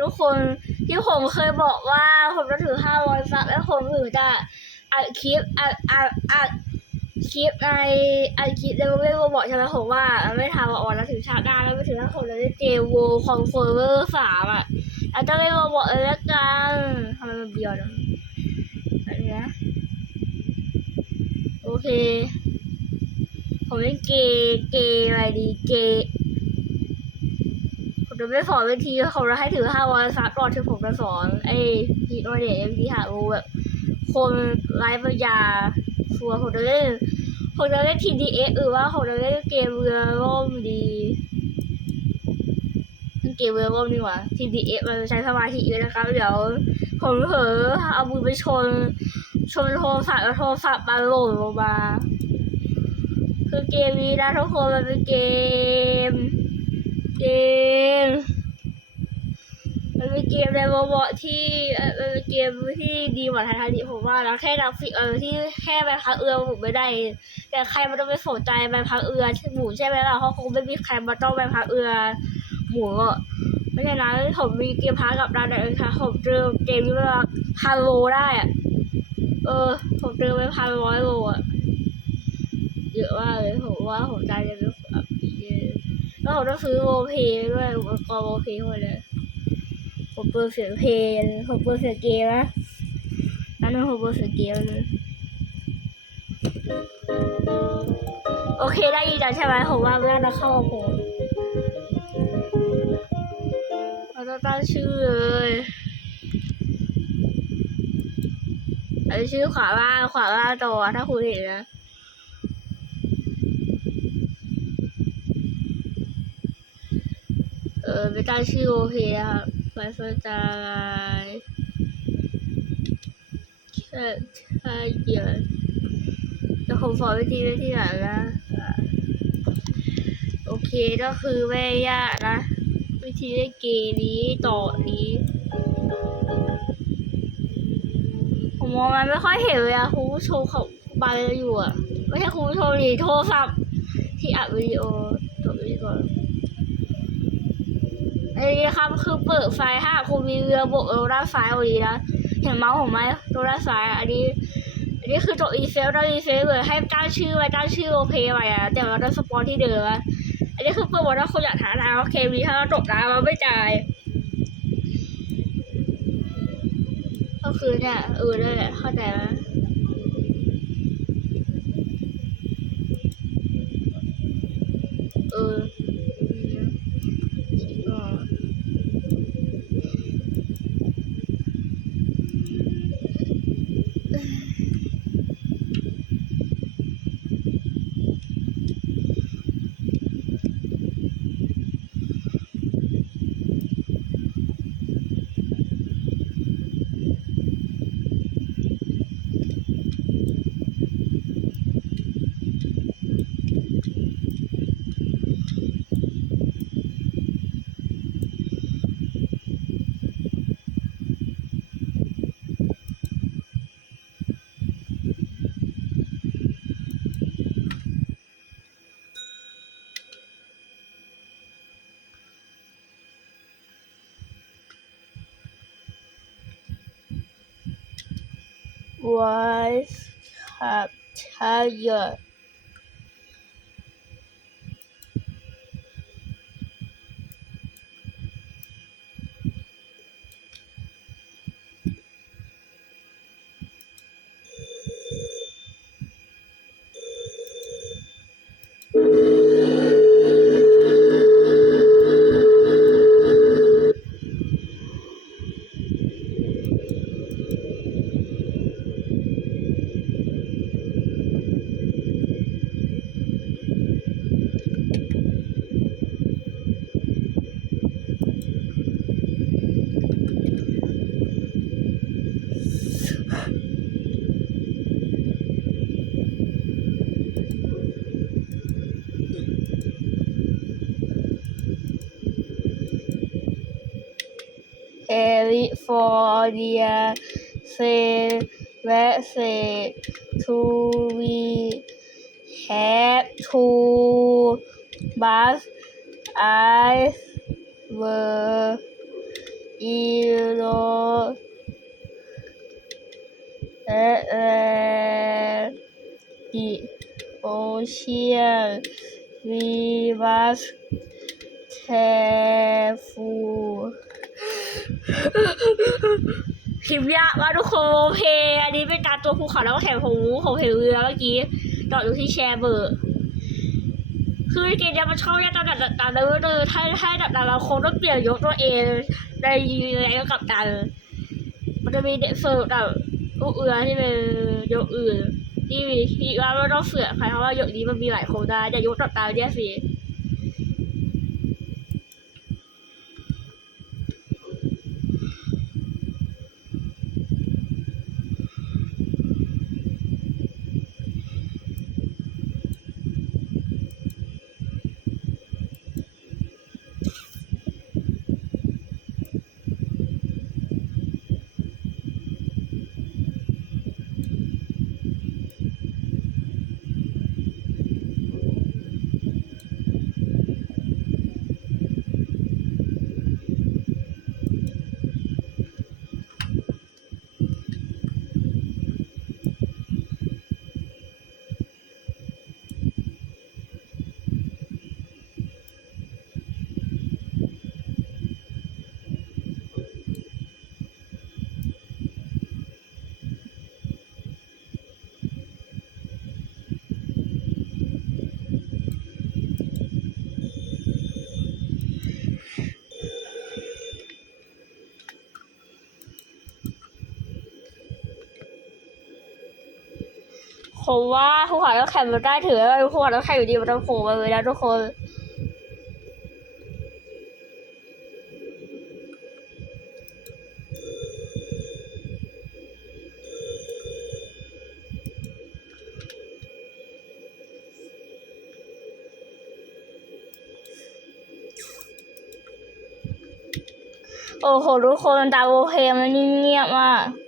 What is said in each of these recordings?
ทุกคนที่ผมเคยบอกว่าผมจะถือห้าร้อยซับแล้วผมถือจะอัดคลิปอัดอัดอัดคลิปในอัดคลิปแล้วไม่มาบอกใช่ไหมผมว่าไม่ทำอ่อนแล้วถึงชาติหน้าแล้วไม่ถึงแล้วผมเลยได้เจโวคอนโฟเวอร์สามอะอาจจะไม่มาบอกเลยละกันทำไมมันเบียวจังแบบนี้นะโอเค ผมเล่นเกย์เกย์อะไรดีเกย์ ผมจะไม่สอนวิธีเขาจะให้ถือห้าวันซับก่อนที่ผมจะสอนไอ้พีโนเดวิธีหารูแบบ คนไร้ปัญญาฟัวผมจะเล่นผมจะเล่น TDX หรือว่าผมจะเล่นเกมเรือร่มดีเกมเรือร่มดีกว่า TDX มันใช้สมาธิเยอะนะครับ เดี๋ยวผมเผลอเอามือไปชน ชนโทรศัพท์แล้วโทรศัพท์มันหล่นลงมา คือเกมนี้นะทุกคนมันเป็นเกม เกม มันเป็นเกมในโมบอที่มันเป็นเกมที่ดีกว่าไททานิคผมว่าแล้วแค่นักฟิกเออที่แค่ใบพัดเรือหมุนไม่ได้ แต่ใครมันต้องไปสนใจใบพัดเรือหมุนใช่ไหมล่ะเพราะคงไม่มีใครมาต้องใบพัดเรือหมุนอะไม่ใช่นะผมมีเกมพัดกับดานเองค่ะผมเจอเกมนี้เวลาพันโลได้อะเออ ผมเจอไปพันร้อยโลอะเยอะมากเลยผมว่าผมใจจะเป็นแบบเย แล้วผมต้องซื้อโรลเพย์ด้วยอุปกรณ์โรลเพลย์หมดเลยผมเปิดเสียงเพลงผมเปิดเสียงเกมนะนั่นนึงผมเปิดเสียงเกมเลยโอเคได้ยินแล้วใช่ไหมผมว่าไม่น่าจะเข้าบผมเราต้องตั้งชื่อเลยไอ้ชื่อขวาล่างขวาล่างจอถ้าคุณเห็นนะ เออไม่ตั้งชื่อโอเคครับไว้สนใจแค่แค่เดียวแต่ผมสอนวิธีไว้ที่ไหนนะโอเคก็คือไม่ยากนะ วิธีเล่นเกมนี้ต่อนี้ผมมองมันไม่ค่อยเห็นเลยอะคุณผู้ชมเขาบันอยู่อะไม่ใช่คุณผู้ชมดิโทรศัพท์ที่อัดวิดีโอจบวิดีโอ อันนี้ครับคือเปิดไฟล์ถ้าคุณมีเรือบกลงด้านซ้ายพอดีนะเห็นเมาส์ผมไหมตรงด้านซ้ายอะอันนี้อันนี้คือตัวอีเฟลตัวอีเฟลเลยให้ตั้งชื่อไว้ตั้งชื่อโอเคไว้อะแต่ว่าต้สปอนที่เดิมอะอันนี้คือเปิดบอกว่าคนอยากถามนะว่าเคมีถ้าเราจบนะมันไม่จ่ายก็คือเนี่ยเออนั่นแหละเข้าใจไหม was a tiger. California said said to we have to but I were อีโรเอเอ พิมพ์ยากมาทุกคนโอเคอันนี้เป็นการตัวภูเขาแล้วก็แข่งผมผมเห็นเรือเมื่อกี้จออยู่ที่แชร์เบอร์คือเกมเนี้ยมันชอบแยกตามดับดับดับเลยเลยถ้าถ้าดับดับเราคงต้องเปลี่ยนยกตัวเองในอะไรก็กับดันมันจะมีเด็กเสิร์ฟกับลูกเอือที่เป็นยกอื่นที่ที่ว่าไม่ต้องเสือกใครเพราะว่ายกนี้มันมีหลายคนได้แต่ยกดับดับเนี่ยสิ ผมว่าภูเขาต้องแข่งมันได้ถือว่าภูเขาต้องแข่งอยู่ดีมันต้องโผล่มาเลยนะทุกคนโอ้โหทุกคนดาโอเคมันเงียบมาก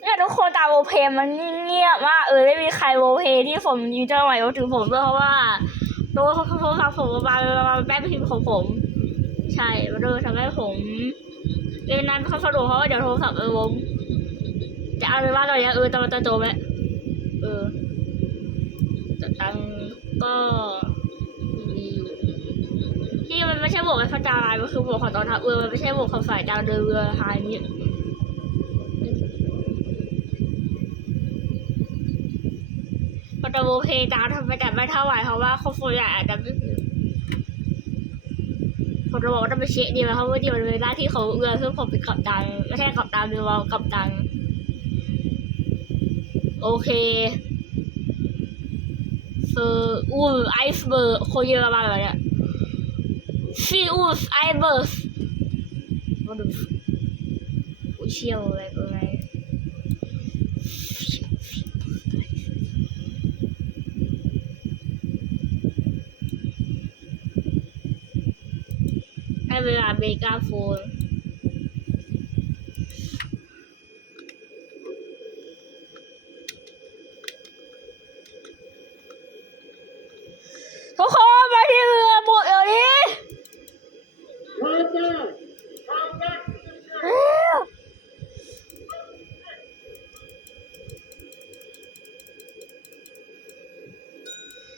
เนี่ยทุกคนตามโอเพลมันเงียบมากเออไม่มีใครโอเพที่ผมยืนเจ้าใหม่ถือผมด้วยเพราะว่าโดนโทรศัพท์ผมมาแป๊บพิมพ์ของผม ใช่มันเลยทำให้ผมเล่นนั้นเขาสะดวกเพราะว่าเดี๋ยวโทรศัพท์เออล้มจะเอาเลยว่าตอนนี้เออตอนจะโจมไหมเออต่ตังก็ ไม่ใช่บวกเป็นพระจารายมันคือบวกของตอนทัพเออมันไม่ใช่บวกของฝ่ายดาวเดินเรือหายนี้พอตะโบเพดาวทำไปแต่ไม่เท่าไหร่เพราะว่าเขาโฟนอาจจะไม่ผมจะบอกว่าต้องไปเช็คดีไหมเพราะว่าดีมันเป็นหน้าที่ของเรือซึ่งผมเป็นกัปตันไม่ใช่กัปตันเป็นวอลกัปตันโอเคเซอร์อูไอซ์เบิร์กคเยอรมันอเนี่ยซีอูสไอเบิร์สมาดูผู้เชี่ย วอะไรตัวไหนให้เวลาเบกาโฟน ทุกคนมาที่เรือหมดเดี๋ยวนี้เร็ว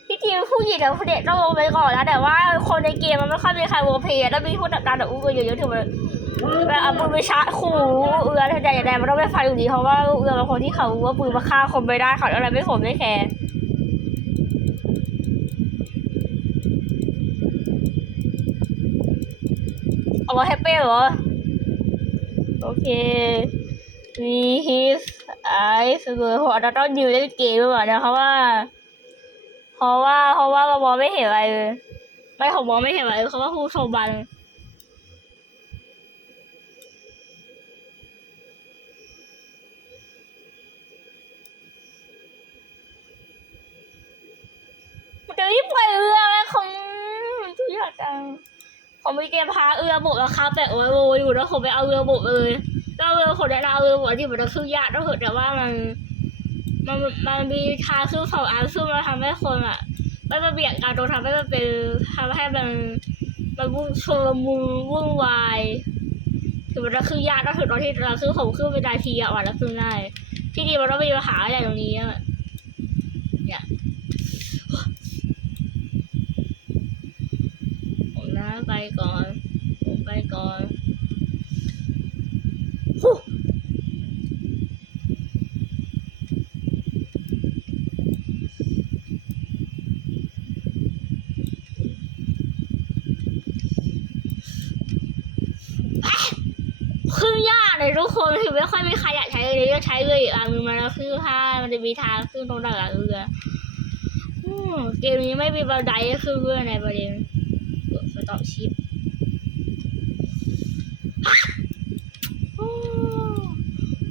ที่ จริงผู้หญิงกับผู้เด็กต้องลงไปก่อนนะแต่ว่าคนในเกมมันไม่ค่อยมีใครโวเพย์แล้วมีผู้ดับดานแบบอู้กันเยอะๆถึงมันแบบเอาปืนไปชาขู่เอือถ้าใจอย่างใดมันต้องไม่ฟันอยู่ดีเพราะว่าเอือบางคนที่เขาว่าปืนมาฆ่าคนไม่ได้เขาอะไรไม่สนไม่แคร์เอาไว้ให้เป้เหรอ โอเค มีฮิสไอซ์เบอร์ผมอาจจะต้องดิวเล่นเกมไปก่อนนะเพราะว่า เพราะว่า เพราะว่าเรามองไม่เห็นอะไรเลย ไม่ผมมองไม่เห็นอะไรเลยเพราะว่าผู้โชบันมันจะรีบปล่อยเรือไหมของทุกอย่างจังผมมีเกมพาเรือบุกราคาแปดร้อยโลอยู่แล้วผมไปเอาเรือบุกเลยแล้วเรือคนแนะนำเรือหัวที่มันจะขึ้นยากก็เถอะแต่ว่ามัน มันมันมีทางขึ้นสองอันซึ่งมันทำให้คนอะไม่มาเบียดกันตรงทำให้มันเป็นทำให้มันมันวุ่นชลมุนวุ่นวายคือมันจะขึ้นยากก็ถอะตอนที่เราขึ้นผมขึ้นไปได้ทีอะวันละขึ้นได้ที่ดีมันต้องมีปัญหาอะไรตรงนี้อะเนี่ยผมนะไปก่อนผมไปก่อน ฮู้อะขึ้นยากเลยทุกคนถึงไม่ค่อยมีใครอยาก ใช้เลยก็ใช้เลยอีกอันหนึงมาแล้วคือถ้ามันจะมีทางขึ้นตรงด่านหลังเรือเกมนี้ไม่มีบันไดก็คือเรือในประเด็นกดสต็อปชิป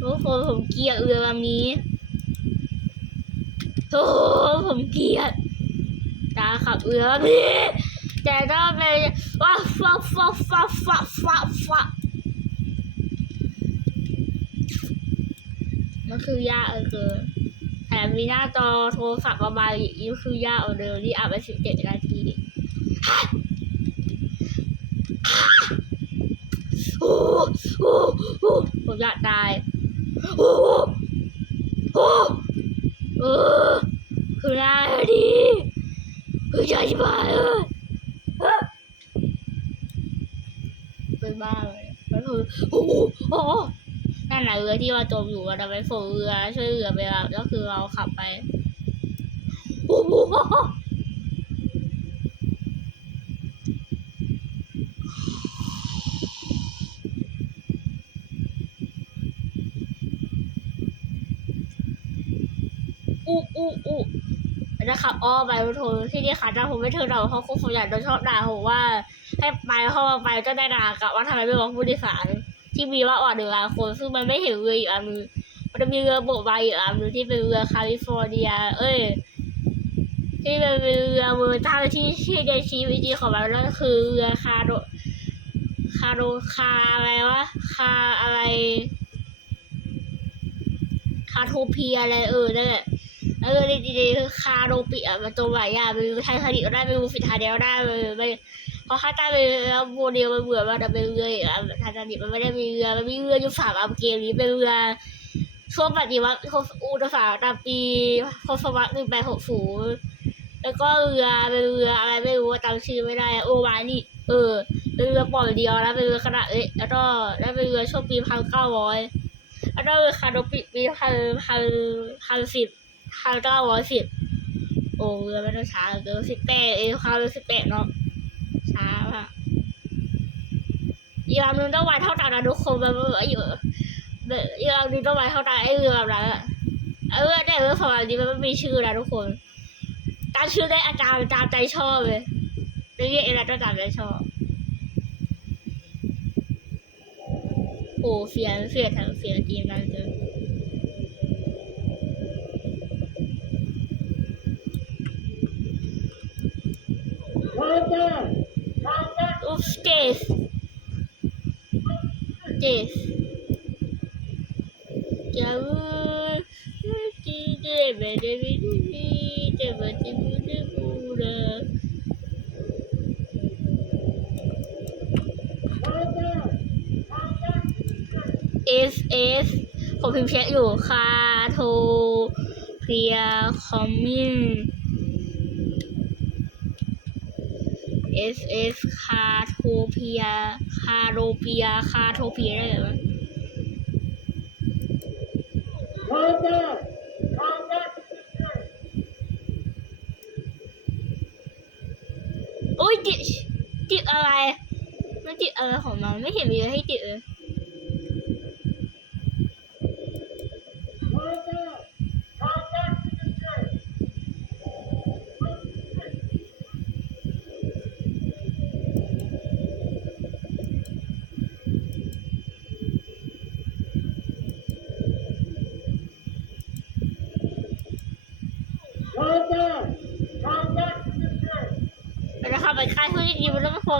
ทุกคนผมเกลียดเรือลำนี้โอ้ผมเกลียดตาขับเรือลำนี้แต่ถ้าเป็นว้าฟ้าฟ้าฟ้าฟ้าฟ้าฟ้า มันคือยากเออเกินแถมมีหน้าจอโทรศัพท์ประมาณนี้คือยากเอาเดิมที่อัดไปสิบเจ็ดนาทีโอ้โอ้โอ้ผมอยากตายโอ้โอ้เออคือหน้ดีคือใจชิบายเลยเป็นบ้าเลยแล้วคือโอ้โหโอ้โหนั่นแหละ เราจมอยู่เราไปโฝเรือช่วยเรือไปแล้วก็คือเราขับไปโอ้โหอู้อู้อู้แล้วจะขับอ้อไปโทรที่นี่ขาดหน้าผมไม่เธอเราเพราคงผมอยากโดนชอบด่าผมว่า ให้ไปเข้ามาไปก็ได้ด่ากลับว่าทำไมไม่บอกผู้โดยสาร ที่มีว่าอ่อนเรือคนซึ่งมันไม่เห็นเรืออีกอันนึงมันจะมีเรือโบกใบอีกอันนึงที่เป็นเรือแคลิฟอร์เนีย เอ้ยที่เป็นเรือเมอร์ต้าที่ที่ในชีวิตจริงของมันนั่นคือเรือคาโดคาโดคาอะไรวะคาอะไรคาโทเพียอะไรเออนั่นแหละเออดีดีคือคาโดปิอะมันตัวใหม่ยาเป็นไททานิกได้เป็นฟิทาเดลได้ไม่ พราะถ้าตั้งเป็นโมเดลมันเบื่อมันจะเป็นเรืออีกอะไททานิกมันไม่ได้มีเรือมันมีเรืออยู่สามอันเกมนี้เป็นเรือช่วงปฏิวัติอุตสาหกรรมปีพศวรรษหนึ่งแปดหกศูนย์แล้วก็เรือเป็นเรืออะไรไม่รู้จำชื่อไม่ได้โอวานี่เออ เป็นเรือปล่อยเดียวแล้วเป็นเรือขนาดเล็กแล้วก็แล้วเป็นเรือช่วงปีพันเก้าร้อยแล้วก็เรือคาโดปิปีพันพันพันสิบพันเก้าร้อยสิบโอ้เรือไม่ต้องช้าเกินสิบแปดเองความเรือสิบแปดเนาะช้ามาก อีกลำหนึงต้องไวเท่ากันนะทุกคนมันมันอยู่แบบอีกลำหนึงต้องไวเท่ากันไอ้เรือแบบนั้นอะเออแต่เรือสองลำนี้มันไม่มีชื่อนะทุกคนตั้งชื่อได้อาจารย์ตามใจชอบเลยจะเรียกอะไรก็ตามใจชอบโอ้เสียงเสียงทั้งเสียงจีนนั่นเลย Oops, Dave. Dave. Jauh. S S ผมพิมพ์เช็คอยู่คาโทเพียคอมมิน S S คาโทเพียคาโรเปียคาโทเพียได้เหรอโอ้ยติดติดอะไร มันติดอะไรของมันไม่เห็นมีอะไรให้ติดเลย มันจะ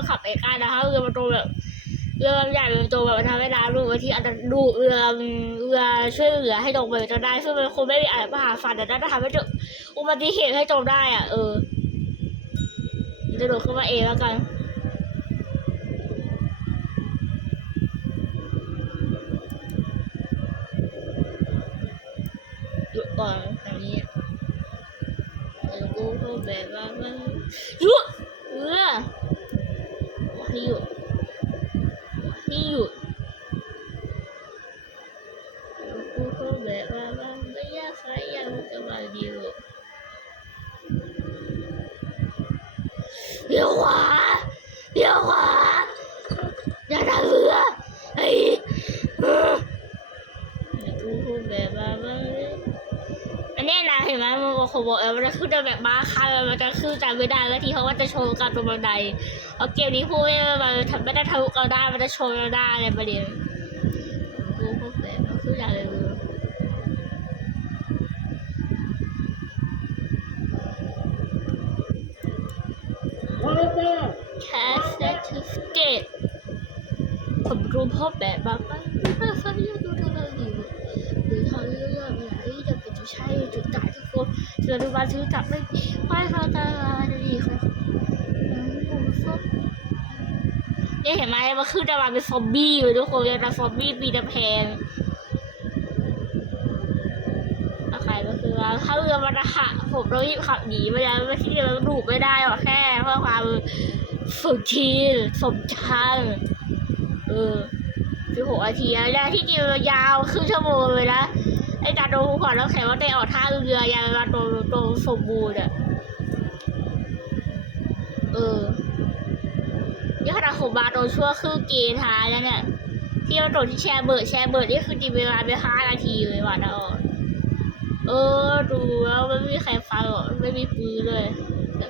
ขับไปกันต้องไม่ควรขับไปใกล้นะคะคือมันตรงแบบเรือลำใหญ่เป็นตัวแบบทำให้น้ำดูว่าที่อาจจะดูเรือเรือช่วยเหลือให้ลงไปจนได้ซึ่งมันคงไม่มีอะไรมหาฝันแต่น่าจะทำให้เกิดอุบัติเหตุให้จมได้อะเออจะโดดขึ้นมาเองแล้วกันหยุดก่อนทางนี้เออกูก็แบบว่ามันหยุดเออ บ มันบอกแล้วมันจะขึ้นแต่แบบม้าคันมันจะขึ้นจำไม่ได้แล้วทีเขาว่าจะโชว์การตรงบันไดเอาเกมนี้พูดไม่มันทำไม่ได้ทะลุเราได้มันจะโชว์เราได้อะไรประเด็นรู้พวกแบบมันคืออย่างไรไม่รู้ แคสเซตสเกตผมรู้พ่อแบบบ้างไหมไม่เคยเรียกดูทางดีหรือเขาเลือกเวลาที่จะเป็นจุด ใช่จุดจ่ายทุกคนเสือดูบาซื้อจับไม่ไม่เขาจะจะดีค่ะเนี่ยเห็นไหมมันขึ้นจะมาเป็นซอมบี้เลยทุกคนเป็นซอมบี้ปีตะแพงถ้าใครก็คือว่าถ้าเรือมันจะหักผมต้องรีบขับหนีไปแล้วไม่ที่เรือมันดูไม่ได้หรอกแค่เพื่อความฝึกทีสมชันเออสิบหกนาทีแล้วที่จริงมันยาวครึ่งชั่วโมงเลยนะ ไอ้การโดนก่อนแล้วแข่ว่าได้ออกท่าเรือยังมาโดนโดนสมบูรณ์อะเออนี่ขนาดผมมาโดนช่วครึ่งเกณฑ์ท้ายแล้วเนี่ยที่มันโดนที่แชร์เบิร์ดแชร์เบิร์ดนี่คือจริงเวลาไปห้านาทีเลยว่ะนะออกเออ ดูแล้วไม่มีใครฟังหรอกไม่มีปืนเลย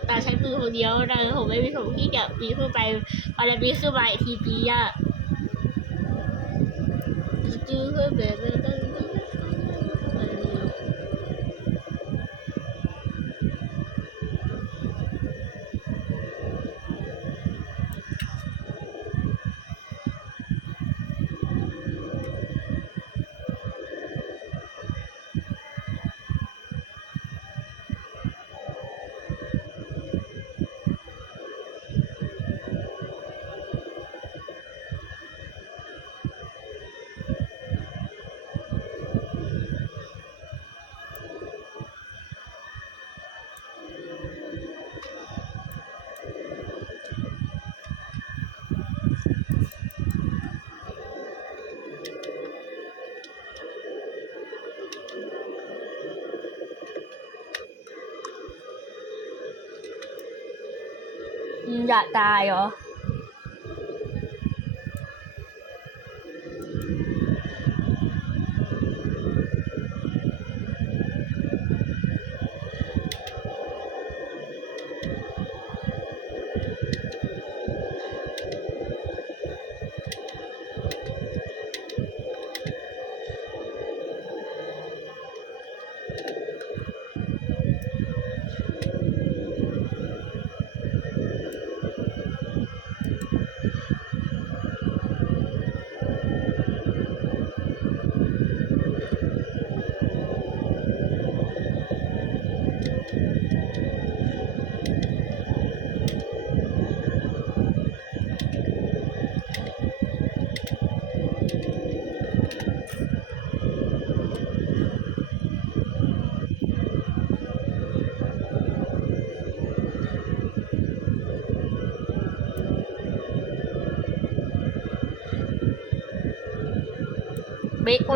แต่ใช้ปืนคนเดียวนะผมไม่มีผมที่จะปีขึ้นไปพอจะปีขึ้นไปทีปีอะจื้อขึ้นไป ไม่ได้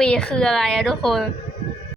วีคืออะไรอะทุกคน